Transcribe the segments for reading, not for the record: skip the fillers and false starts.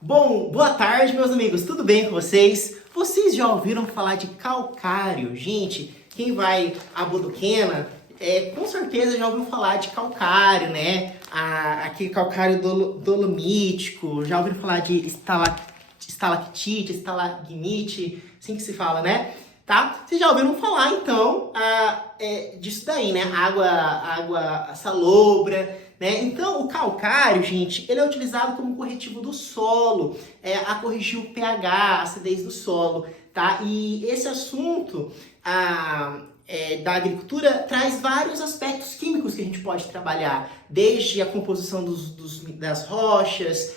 Bom, boa tarde, meus amigos, tudo bem com vocês? Vocês já ouviram falar de calcário? Gente, quem vai a Boduquena, com certeza já ouviu falar de calcário, né? Aquele calcário dolomítico, já ouviram falar de estalactite, estalagmite, assim que se fala, né? Tá? Vocês já ouviram falar, então, disso daí, né? Água salobra, né? Então, o calcário, gente, ele é utilizado como corretivo do solo, a corrigir o pH, a acidez do solo, tá? E esse assunto da agricultura traz vários aspectos químicos que a gente pode trabalhar, desde a composição das rochas,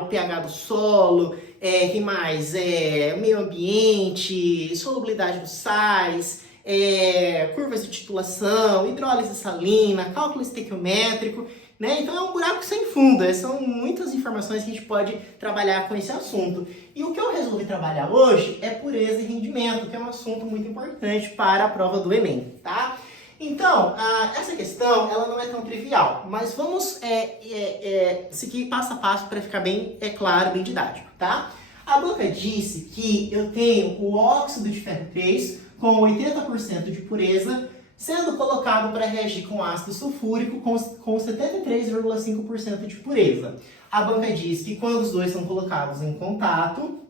o pH do solo, que mais? Meio ambiente, solubilidade dos sais, curvas de titulação, hidrólise salina, cálculo estequiométrico, né? Então é um buraco sem fundo, são muitas informações que a gente pode trabalhar com esse assunto. E o que eu resolvi trabalhar hoje é pureza e rendimento, que é um assunto muito importante para a prova do Enem, tá? Então, essa questão, ela não é tão trivial, mas vamos seguir passo a passo para ficar bem claro, bem didático, tá? A banca disse que eu tenho o óxido de ferro 3 com 80% de pureza, sendo colocado para reagir com ácido sulfúrico com 73,5% de pureza. A banca diz que quando os dois são colocados em contato,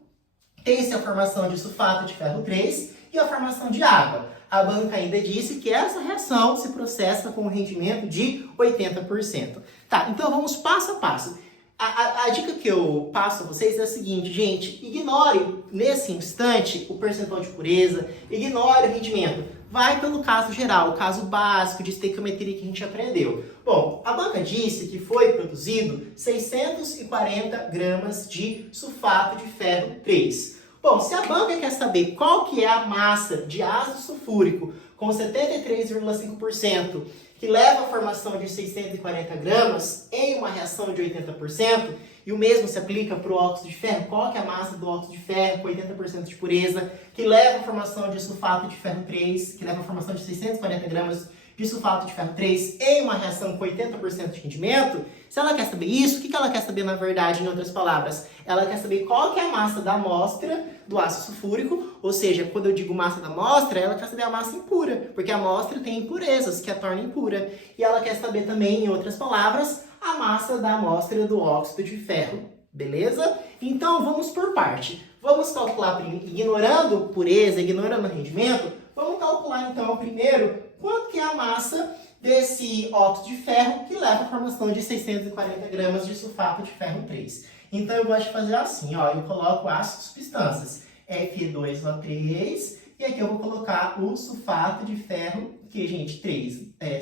tem-se a formação de sulfato de ferro 3 e a formação de água. A banca ainda disse que essa reação se processa com um rendimento de 80%. Tá, então vamos passo a passo. A dica que eu passo a vocês é a seguinte, gente, ignore nesse instante o percentual de pureza, ignore o rendimento. Vai pelo caso geral, o caso básico de estequiometria que a gente aprendeu. Bom, a banca disse que foi produzido 640 gramas de sulfato de ferro 3. Bom, se a banca quer saber qual que é a massa de ácido sulfúrico com 73,5%, que leva à formação de 640 gramas em uma reação de 80%, e o mesmo se aplica para o óxido de ferro. Qual que é a massa do óxido de ferro com 80% de pureza, que leva à formação de sulfato de ferro 3, que leva à formação de 640 gramas de sulfato de ferro 3 em uma reação com 80% de rendimento? Se ela quer saber isso, o que ela quer saber na verdade, em outras palavras? Ela quer saber qual que é a massa da amostra do ácido sulfúrico, ou seja, quando eu digo massa da amostra, ela quer saber a massa impura, porque a amostra tem impurezas que a tornam impura. E ela quer saber também, em outras palavras, a massa da amostra do óxido de ferro, beleza? Então vamos por parte. Vamos calcular, ignorando pureza, ignorando rendimento, vamos calcular então primeiro quanto que é a massa desse óxido de ferro que leva à formação de 640 gramas de sulfato de ferro 3. Então eu gosto de fazer assim, ó, eu coloco as substâncias Fe2O3 e aqui eu vou colocar o sulfato de ferro, que gente, 3,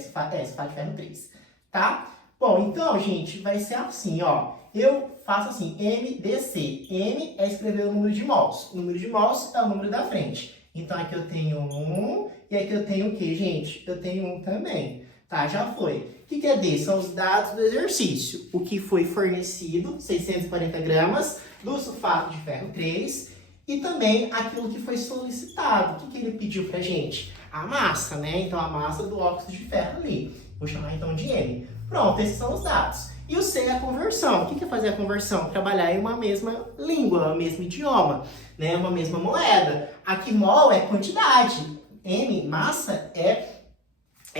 sulfato de ferro 3, tá? Bom, então, gente, vai ser assim, ó, eu faço assim, MDC, M é escrever o número de mols, o número de mols é o número da frente. Então aqui eu tenho 1 e aqui eu tenho o que, gente? Eu tenho 1 também. Tá, já foi. O que é D? São os dados do exercício. O que foi fornecido, 640 gramas, do sulfato de ferro 3, e também aquilo que foi solicitado. O que ele pediu pra gente? A massa, né? Então, a massa do óxido de ferro ali. Vou chamar então de M. Pronto, esses são os dados. E o C é a conversão. O que é fazer a conversão? Trabalhar em uma mesma língua, um mesmo idioma, né? Uma mesma moeda. Aqui, mol é quantidade. M, massa, é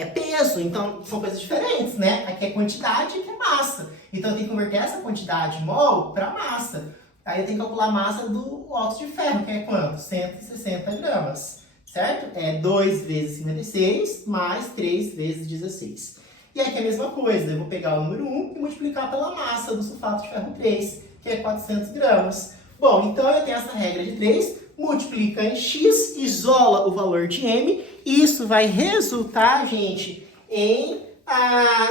peso, então são coisas diferentes, né? Aqui é quantidade e aqui é massa. Então eu tenho que converter essa quantidade mol para massa. Aí eu tenho que calcular a massa do óxido de ferro, que é quanto? 160 gramas, certo? É 2 vezes 56 mais 3 vezes 16. E aqui é a mesma coisa, eu vou pegar o número 1 e multiplicar pela massa do sulfato de ferro 3, que é 400 gramas. Bom, então eu tenho essa regra de 3, multiplica em x, isola o valor de m, e isso vai resultar, gente, em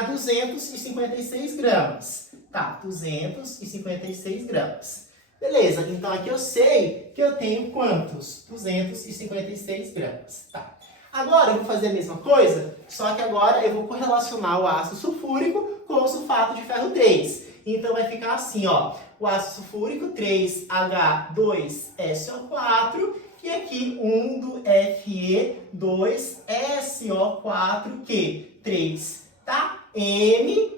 256 gramas. Tá, 256 gramas. Beleza, então aqui eu sei que eu tenho quantos? 256 gramas. Tá. Agora eu vou fazer a mesma coisa, só que agora eu vou correlacionar o ácido sulfúrico com o sulfato de ferro 3. Então vai ficar assim, ó, o ácido sulfúrico 3H2SO4 e aqui 1 do Fe2SO4 que 3, tá? MDC.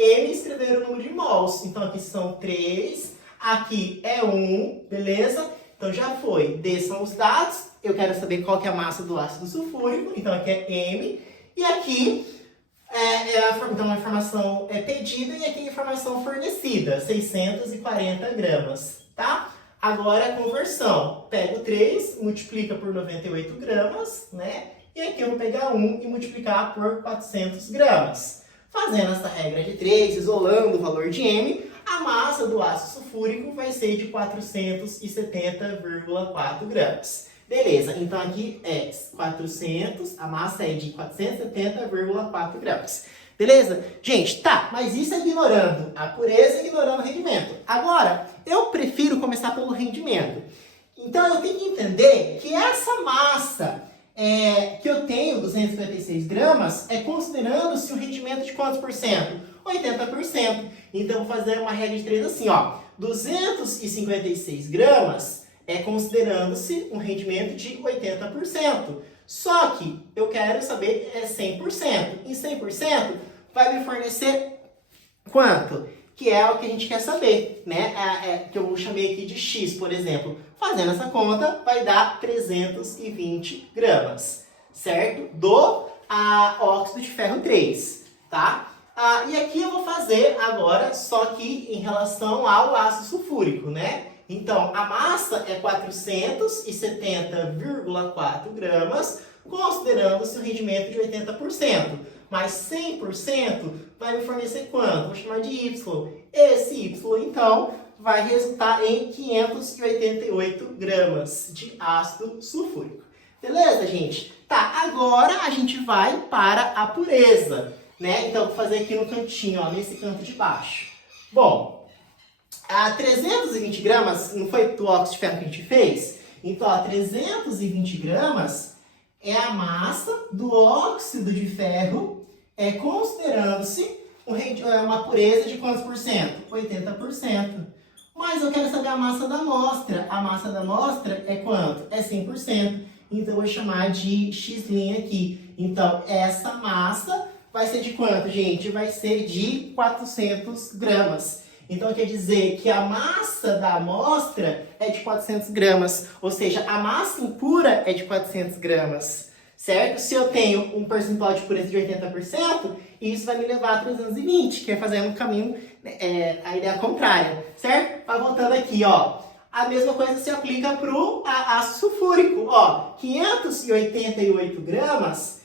M escrever o número de mols. Então aqui são 3, aqui é 1, beleza? Então já foi. D são os dados. Eu quero saber qual que é a massa do ácido sulfúrico. Então aqui é M. E aqui então a informação é pedida e aqui a informação fornecida. 640 gramas, tá? Agora a conversão. Pego 3, multiplica por 98 gramas, né? E aqui eu vou pegar 1 e multiplicar por 400 gramas. Fazendo essa regra de 3, isolando o valor de M, a massa do ácido sulfúrico vai ser de 470,4 gramas. Beleza, então aqui é 400, a massa é de 470,4 gramas. Beleza? Gente, tá, mas isso é ignorando a pureza e ignorando o rendimento. Agora, eu prefiro começar pelo rendimento. Então eu tenho que entender que essa massa que eu tenho, 256 gramas, é considerando-se um rendimento de quantos por cento? 80%. Então, vou fazer uma regra de 3 assim, ó. 256 gramas é considerando-se um rendimento de 80%. Só que eu quero saber 100%. E 100% vai me fornecer quanto? Que é o que a gente quer saber, né? Que eu chamei aqui de X, por exemplo. Fazendo essa conta, vai dar 320 gramas, certo? Do óxido de ferro 3, tá? E aqui eu vou fazer agora, só que em relação ao ácido sulfúrico, né? Então, a massa é 470,4 gramas, considerando-se o rendimento de 80%. Mas 100% vai me fornecer quanto? Vou chamar de Y. Esse Y, então, vai resultar em 588 gramas de ácido sulfúrico. Beleza, gente? Tá, agora a gente vai para a pureza, né? Então, vou fazer aqui no cantinho, ó, nesse canto de baixo. Bom, a 320 gramas, não foi do óxido de ferro que a gente fez? Então, ó, 320 gramas é a massa do óxido de ferro, considerando-se uma pureza de quantos por cento? 80%. Mas eu quero saber a massa da amostra. A massa da amostra é quanto? É 100%. Então, eu vou chamar de X' aqui. Então, essa massa vai ser de quanto, gente? Vai ser de 400 gramas. Então, quer dizer que a massa da amostra é de 400 gramas. Ou seja, a massa impura é de 400 gramas. Certo? Se eu tenho um percentual de pureza de 80%, isso vai me levar a 320, que é fazendo um caminho, a ideia contrária. Certo? Mas voltando aqui, ó. A mesma coisa se aplica para o ácido sulfúrico. Ó, 588 gramas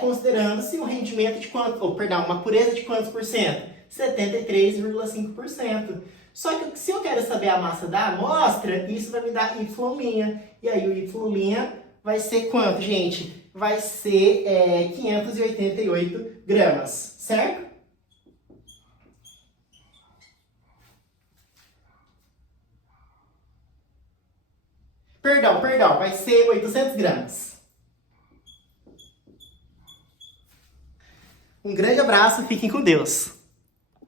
considerando-se um rendimento de quanto? Uma pureza de quantos por cento? 73,5%. Só que se eu quero saber a massa da amostra, isso vai me dar Y'. E aí o Y' vai ser quanto, gente? Vai ser 588 gramas, certo? Perdão, vai ser 800 gramas. Um grande abraço, fiquem com Deus.